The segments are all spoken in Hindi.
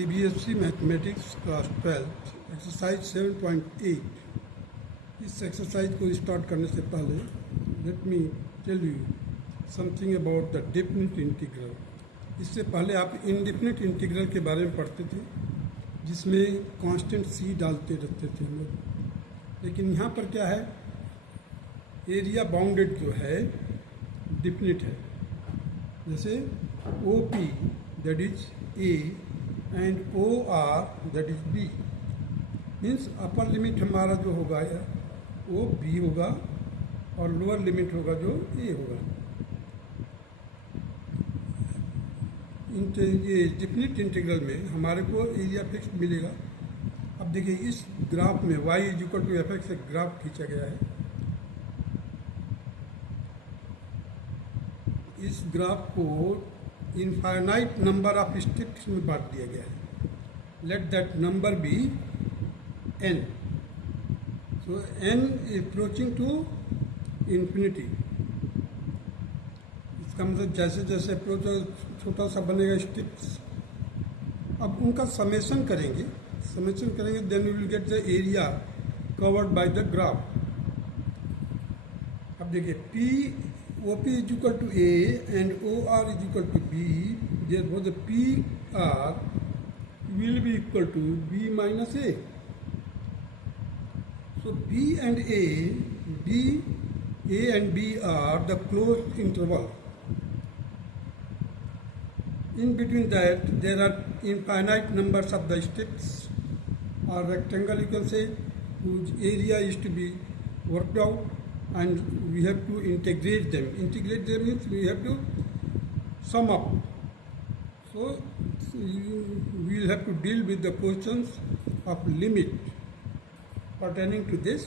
CBSE mathematics class 12 exercise 7.8। इस एक्सरसाइज को स्टार्ट करने से पहले let me tell you something about the definite integral. इससे पहले आप इनडेफिनिट इंटीग्रल के बारे में पढ़ते थे, जिसमें कांस्टेंट सी डालते रहते थे हम लोग। लेकिन यहाँ पर क्या है, एरिया बाउंडेड जो है डेफिनिट है। जैसे O P that is A and O R that is B, means upper limit हमारा जो होगा वो बी होगा और लोअर लिमिट होगा जो ए होगा। ये डेफिनिट इंटीग्रल में हमारे को एरिया फिक्स मिलेगा। अब देखिए इस ग्राफ में y is equal to F X एक ग्राफ खींचा गया है। इस ग्राफ को इनफाइनाइट नंबर ऑफ स्टेप्स में बांट दिया गया है। Let that number be n, सो n अप्रोचिंग टू इन्फिनिटी। इसका मतलब जैसे जैसे अप्रोच छोटा सा बनेगा स्टेप्स। अब उनका समेशन करेंगे then we will get the area covered by the graph. अब देखिए P OP is equal to A and OR is equal to B, therefore the PR will be equal to B minus A. So B and A and B are the closed interval. In between that there are infinite numbers of the steps or rectangle, you can say, whose area is to be worked out. And we have to integrate them. Integrate them means we have to sum up. So we will have to deal with the questions of limit pertaining to this.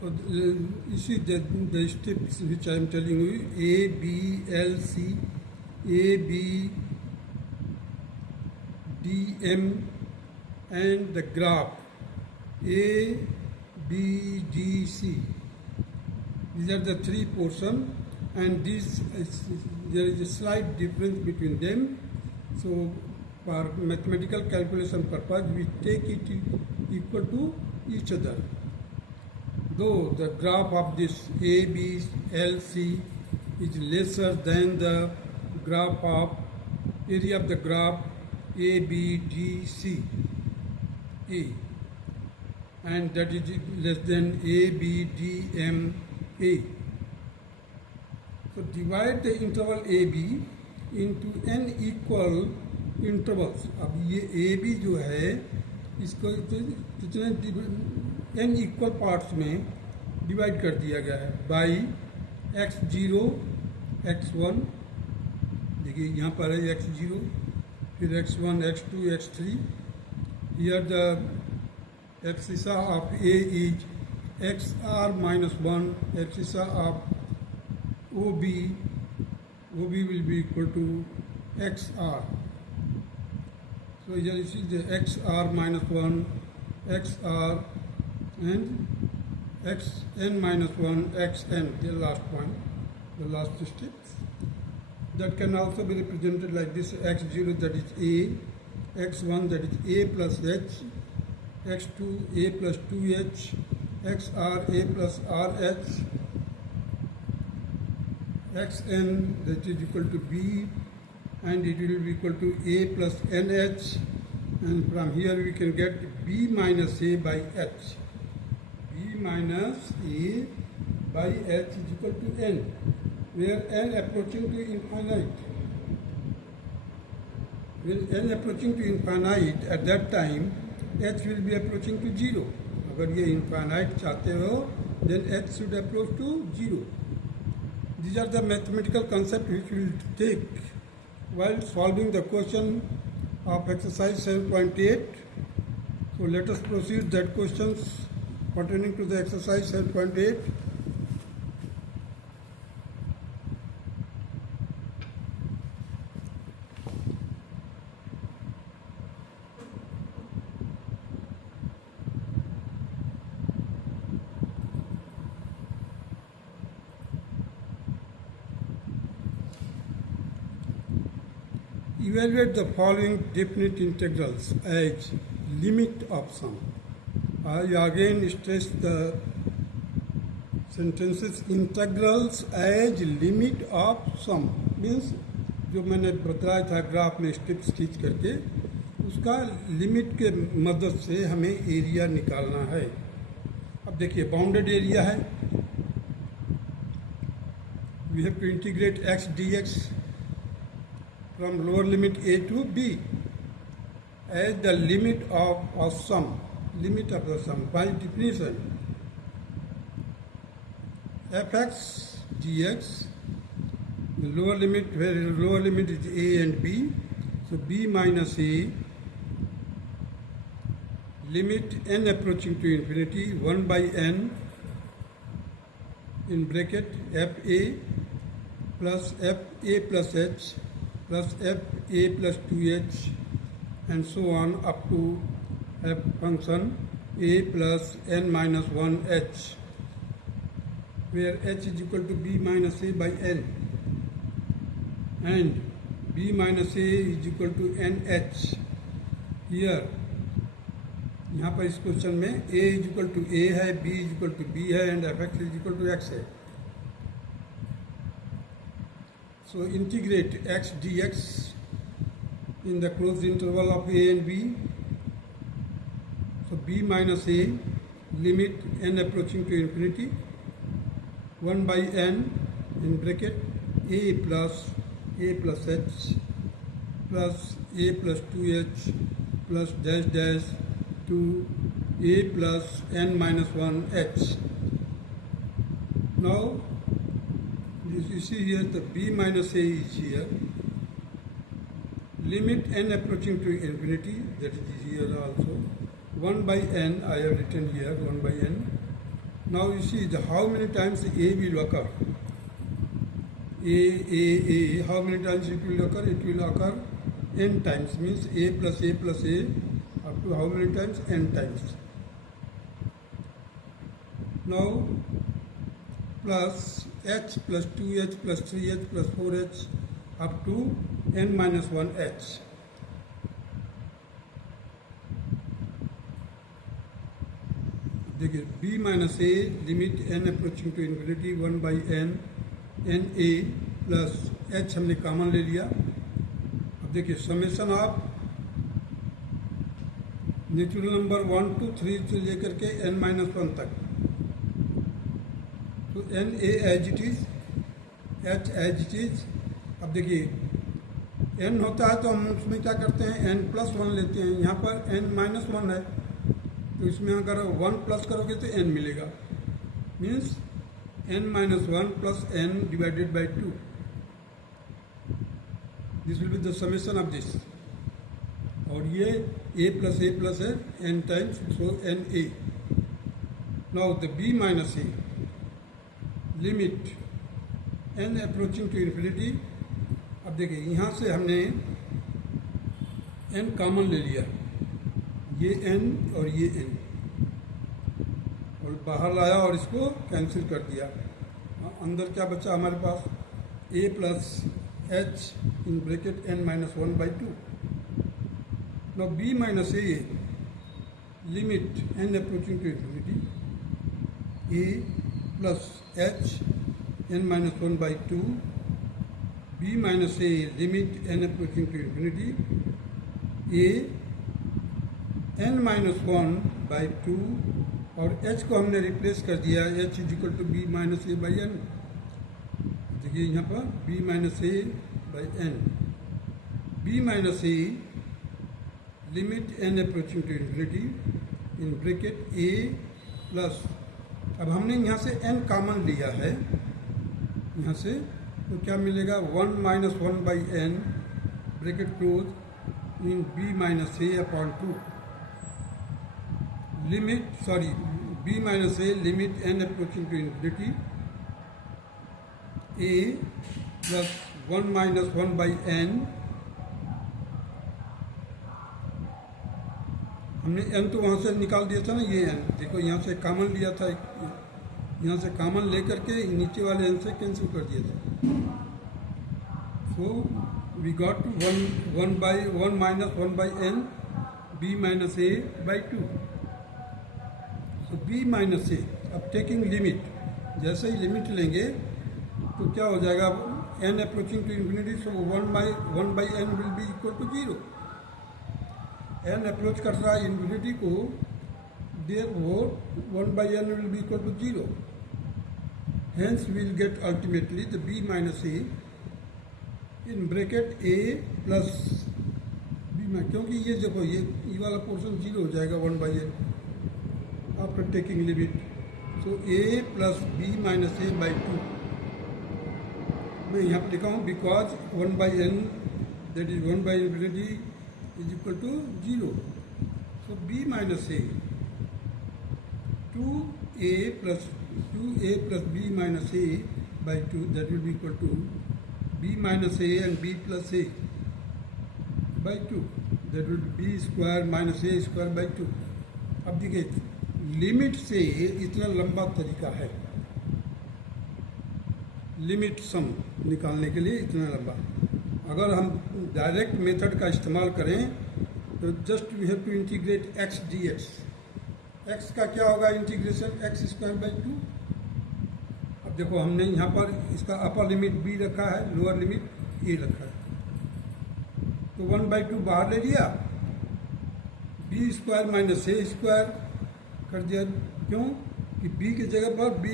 So you see the steps which I am telling you: A, B, L, C, A, B, D, M, and the graph A, B, D, C. These are the three portions, and there is a slight difference between them. So for mathematical calculation purpose, we take it equal to each other. Though the graph of this A, B, L, C is lesser than the graph of area of the graph A, B, D, C, A. And that is less than A, B, D, M, A. So divide the interval AB into n equal intervals. अब ये AB जो है इसको कितने n equal parts में डिवाइड कर दिया गया है by x0, x1, देखिए यहाँ पर है x0, फिर x1, x2, x3. Here the abscissa of A is xr minus 1, abscissa of OB will be equal to xr. So here you see the xr minus 1, xr, and xn minus 1, xn, the last point, the last steps. That can also be represented like this: x0 that is A, x1 that is A plus h, x2 A plus 2h, xr A plus rh, xn that is equal to b, and it will be equal to A plus nh, and from here we can get b minus A by h. B minus A by h is equal to n, where n approaching to infinite. When n approaching to infinite, at that time h will be approaching to 0. अगर ये infinite चाहते हो, then h should approach to 0. These are the mathematical concepts which we will take while solving the question of exercise 7.8. So let us proceed that questions pertaining to the exercise 7.8. Evaluate the following definite integrals as limit of sum. I again stress the sentences integrals as limit of sum means जो मैंने बताया था ग्राफ में स्टेप्स खींच करके उसका लिमिट के मदद से हमें एरिया निकालना है। अब देखिए बाउंडेड एरिया है, we have to integrate x dx from lower limit a to b as the limit of sum, limit of the sum. By definition, fx dx, the lower limit, where the lower limit is a and b, so b minus a, limit n approaching to infinity 1 by n in bracket fa plus fa plus h plus fa plus 2h and so on up to f function a plus n minus 1h, where h is equal to b minus a by n and b minus a is equal to nh. Here यहाँ पर इस क्वेश्चन में a is equal to a है, b is equal to b है and fx is equal to x है. So integrate x dx in the closed interval of a and b. So b minus a, limit n approaching to infinity 1 by n in bracket a plus h plus a plus 2h plus dash dash to a plus n minus 1h. Now you see here the b minus a is here, limit n approaching to infinity, that is here also, 1 by n, I have written here 1 by n. Now you see how many times a will occur. A, how many times it will occur? It will occur n times, means a plus a plus a, up to how many times? N times. Now plus h plus 2h plus 3h plus 4h up to n minus 1h. देखिए b minus a, limit n approaching to infinity 1 by n a plus h हमने कॉमन ले लिया. अब देखिए summation of natural number 1 to 3 से लेकर के n minus 1 तक. तो n a as it is, h as it is. अब देखिए n होता है तो हम उसमें क्या करते हैं n plus 1 लेते हैं. यहाँ पर n minus 1 है तो इसमें अगर 1 प्लस करोगे तो n मिलेगा, means n minus 1 plus n divided by 2. This will be the summation of this. और ये a plus है n times, so n a. Now the b minus a, limit n approaching to infinity. अब देखिए यहाँ से हमने n कॉमन ले लिया, ये n और ये n, और बाहर लाया और इसको कैंसिल कर दिया. अंदर क्या बचा हमारे पास? a plus h in bracket n minus 1 by 2. Now b minus a, limit n approaching to infinity a plus h n minus 1 by 2, b minus a, limit n approaching to infinity a n minus 1 by 2, और h को हमने रिप्लेस कर दिया, h is equal to b minus a by n. देखिए यहाँ पर b minus a by n, b minus a, limit n approaching to infinity in bracket a plus. अब हमने यहाँ से n कॉमन लिया है यहाँ से, तो क्या मिलेगा? 1 minus 1 by n bracket close in b minus a upon 2, limit b minus a, limit n approaching to infinity a plus 1 minus 1 by n. हमने n तो वहाँ से निकाल दिया था ना, ये n देखो यहाँ से कॉमन लिया था, यहाँ से कॉमन लेकर के नीचे वाले n से कैंसिल कर दिया था. सो we got 1 by 1 minus 1 by n b minus a by 2. So b minus a, अब टेकिंग लिमिट, जैसे ही लिमिट लेंगे तो क्या हो जाएगा, n approaching to infinity, so 1 by n will be equal to 0. n approach कर रहा है इन्फिनिटी को, therefore 1 by n will be equal to 0. Hence we will get ultimately the b minus a in bracket a plus b minus, क्योंकि ये देखो ये वाला पोर्शन 0 हो जाएगा 1 by n after taking limit. So a plus b minus a by 2. मैं यहाँ पर लिखा हूँ because 1 by n, that is 1 by infinity, is equal to 0. So b minus a, 2a plus b minus a by 2, that will be equal to b minus a and b plus a by 2, that will be b square minus a square by 2. अब देखिए लिमिट से इतना लंबा तरीका है, लिमिट सम निकालने के लिए इतना लंबा. अगर हम डायरेक्ट मेथड का इस्तेमाल करें तो just we have to integrate x dx. x का क्या होगा इंटीग्रेशन, x स्क्वायर बाई 2. अब देखो हमने यहाँ पर इसका अपर लिमिट b रखा है, लोअर लिमिट a रखा है, तो 1 by 2 बाहर ले लिया, b square minus a square कर दिया. क्यों कि b की जगह पर b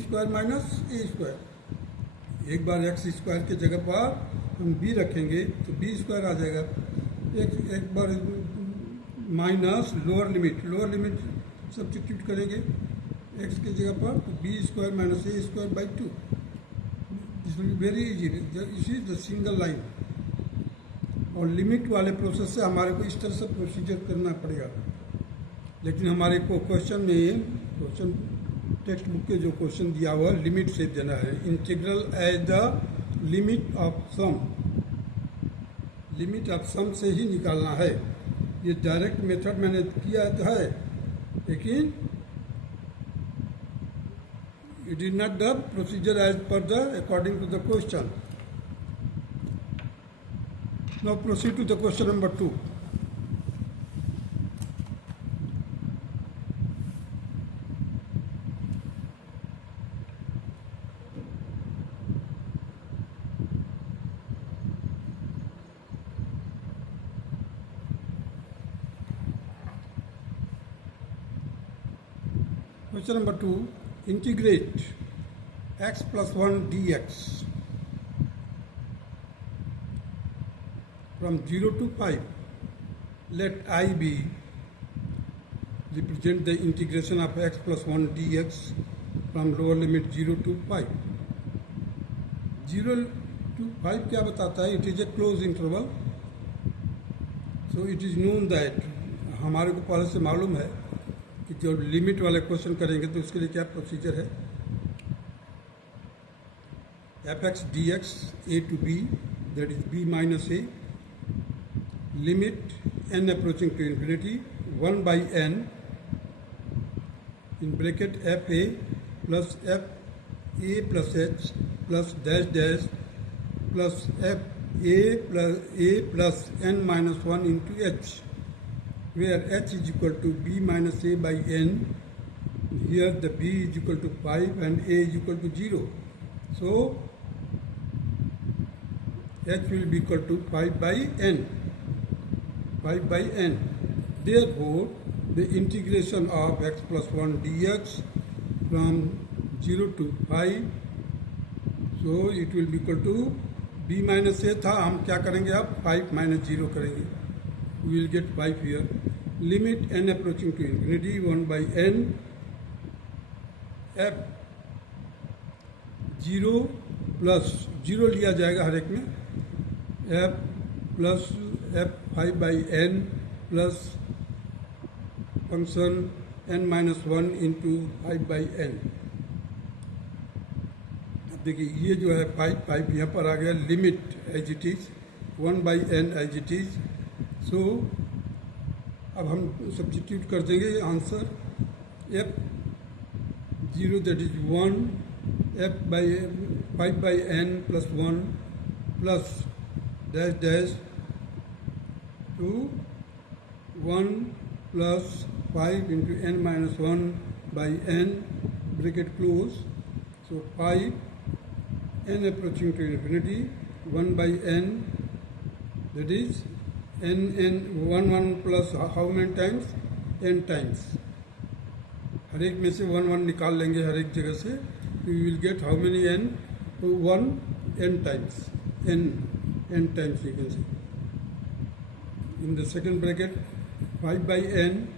square minus a square. एक बार x स्क्वायर की जगह पर हम b रखेंगे तो b स्क्वायर आ जाएगा. एक बार माइनस लोअर लिमिट सब्स्टिट्यूट करेंगे x की जगह पर, तो b square minus a square by 2. This will be very easy. This is the single line. और लिमिट वाले प्रोसेस से हमारे को इस तरह से प्रोसीजर करना पड़ेगा. लेकिन हमारे को क्वेश्चन टेक्स्ट बुक के जो क्वेश्चन दिया हुआ लिमिट से देना है. Integral as the limit of sum, limit of sum से ही निकालना है. ये डायरेक्ट मेथड मैंने किया है, लेकिन it is not the procedure as per the according to the question. Now proceed to the question number 2. Question number 2. Integrate x plus 1 dx from 0 to 5. Let I be represent the integration of x plus 1 dx from lower limit 0 to 5. 0 to 5 क्या बताता है? It is a closed interval. So it is known that, हमारे को पहले से मालूम है कि जो लिमिट वाले क्वेश्चन करेंगे तो उसके लिए क्या प्रोसीजर है. fx dx a to b, that is b minus a, limit n approaching to infinity 1 by n in bracket f a plus f a plus h plus dash dash plus f a plus n minus 1 into h, where h is equal to b minus a by n. Here the b is equal to 5 and a is equal to 0. So h will be equal to 5 by n. 5 by n. Therefore, the integration of x plus 1 dx from 0 to 5, so it will be equal to b minus a था, हम क्या करेंगे अब 5 minus 0 करेंगे. We will get 5 here. Limit n approaching to infinity 1 by n f 0 plus 0 लिया जाएगा हर एक में, f plus f 5 by n plus function n minus 1 into 5 by n. अब देखिए ये जो है 5 यहाँ पर आ गया, limit as it is 1 by n as it is. So अब हम सब्स्टिट्यूट कर देंगे answer. f 0 that is 1, f by 5 by n plus 1 plus dash dash to 1 plus 5 into n minus 1 by n bracket close. So 5 n approaching to infinity 1 by n, that is n 1 plus how many times, n times. हर एक में से 1 1 निकाल लेंगे हर एक जगह से. You will get how many n? 1 n times, n times you can say. In the second bracket 5 by n,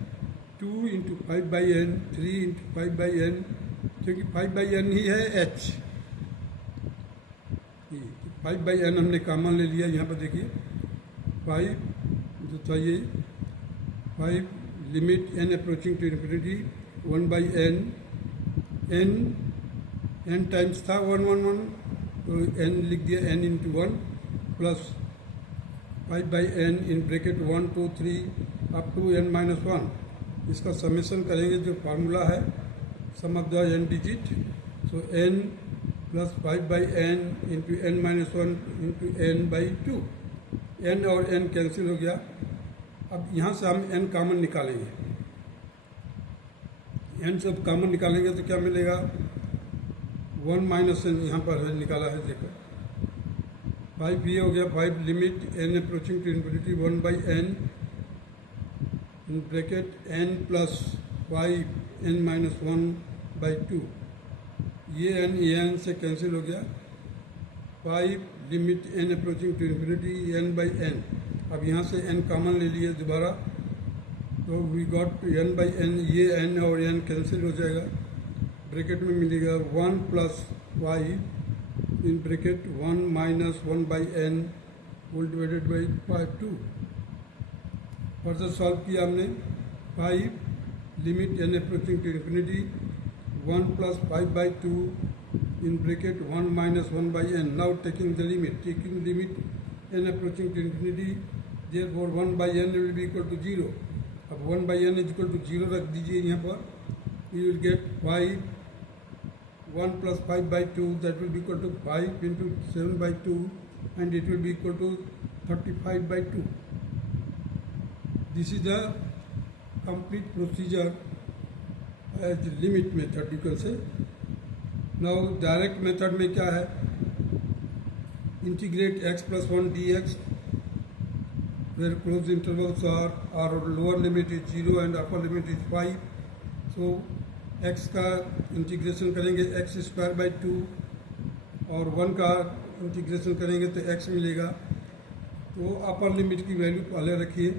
2 into 5 by n, 3 into 5 by n, क्योंकि 5 by n ही है h. 5 by n हमने कॉमन ले लिया. यहाँ पर देखिए 5 जो था ये 5 limit n approaching to infinity 1 by n, n times था 1 1 1, तो n लिख दिया n into 1 plus 5 by n in bracket 1 2 3 up to n minus 1. इसका समेशन करेंगे जो फार्मूला है sum of the n digit. So n plus 5 by n into n minus 1 into n by 2. n और n कैंसिल हो गया. अब यहाँ से हम n कॉमन निकालेंगे. n से कॉमन निकालेंगे तो क्या मिलेगा, 1 माइनस n यहाँ पर है निकाला है देखो. 5 ये हो गया 5 limit n approaching to infinity 1 by n in bracket n plus 5 n minus 1 by 2. ये n से कैंसिल हो गया. 5 limit n approaching to infinity n by n. अब यहाँ से n कॉमन ले लिए दोबारा, तो we got n by n. ये n और n कैंसिल हो जाएगा. ब्रैकेट में मिलेगा 1 plus 5 in bracket 1 minus 1 by n whole divided by 2. Further solve किया हमने. 5 limit n approaching to infinity 1 plus 5 by 2 in bracket 1 minus 1 by n. Now taking limit n approaching to infinity, therefore 1 by n will be equal to 0. अब 1 by n is equal to 0 रख दीजिए यहाँ पर. You will get 5 1 plus 5 by 2, that will be equal to 5 into 7 by 2, and it will be equal to 35 by 2. This is the complete procedure as limit method you can say. Now direct method में क्या है, integrate x plus 1 dx where closed intervals are, our lower limit is 0 and upper limit is 5. So x का इंटीग्रेशन करेंगे x स्क्वायर बाई 2 और 1 का इंटीग्रेशन करेंगे तो x मिलेगा. तो अपर लिमिट की वैल्यू पहले रखिए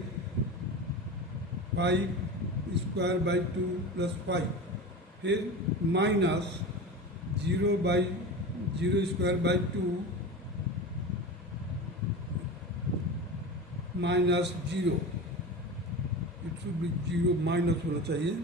5 स्क्वायर बाई 2 प्लस 5, फिर minus 0 by 0 square by 2 minus 0. It should be 0 minus होना चाहिए.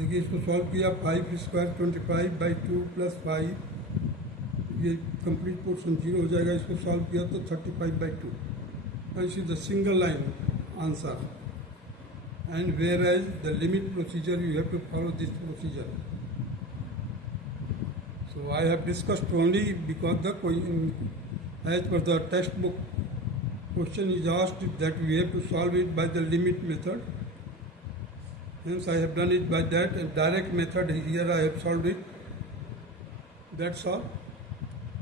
देखिए इसको सॉल्व किया. 5 स्क्वायर 25 बाई 2 प्लस 5, ये कंप्लीट पोर्शन 0 हो जाएगा. इसको सॉल्व किया तो 35 by 2. This is the single line answer. And whereas the limit procedure you have to follow this procedure. So I have discussed only because the as per the text book question is asked that we have to solve it by the limit method. Hence I have done it by that, and direct method here I have solved it. That's all.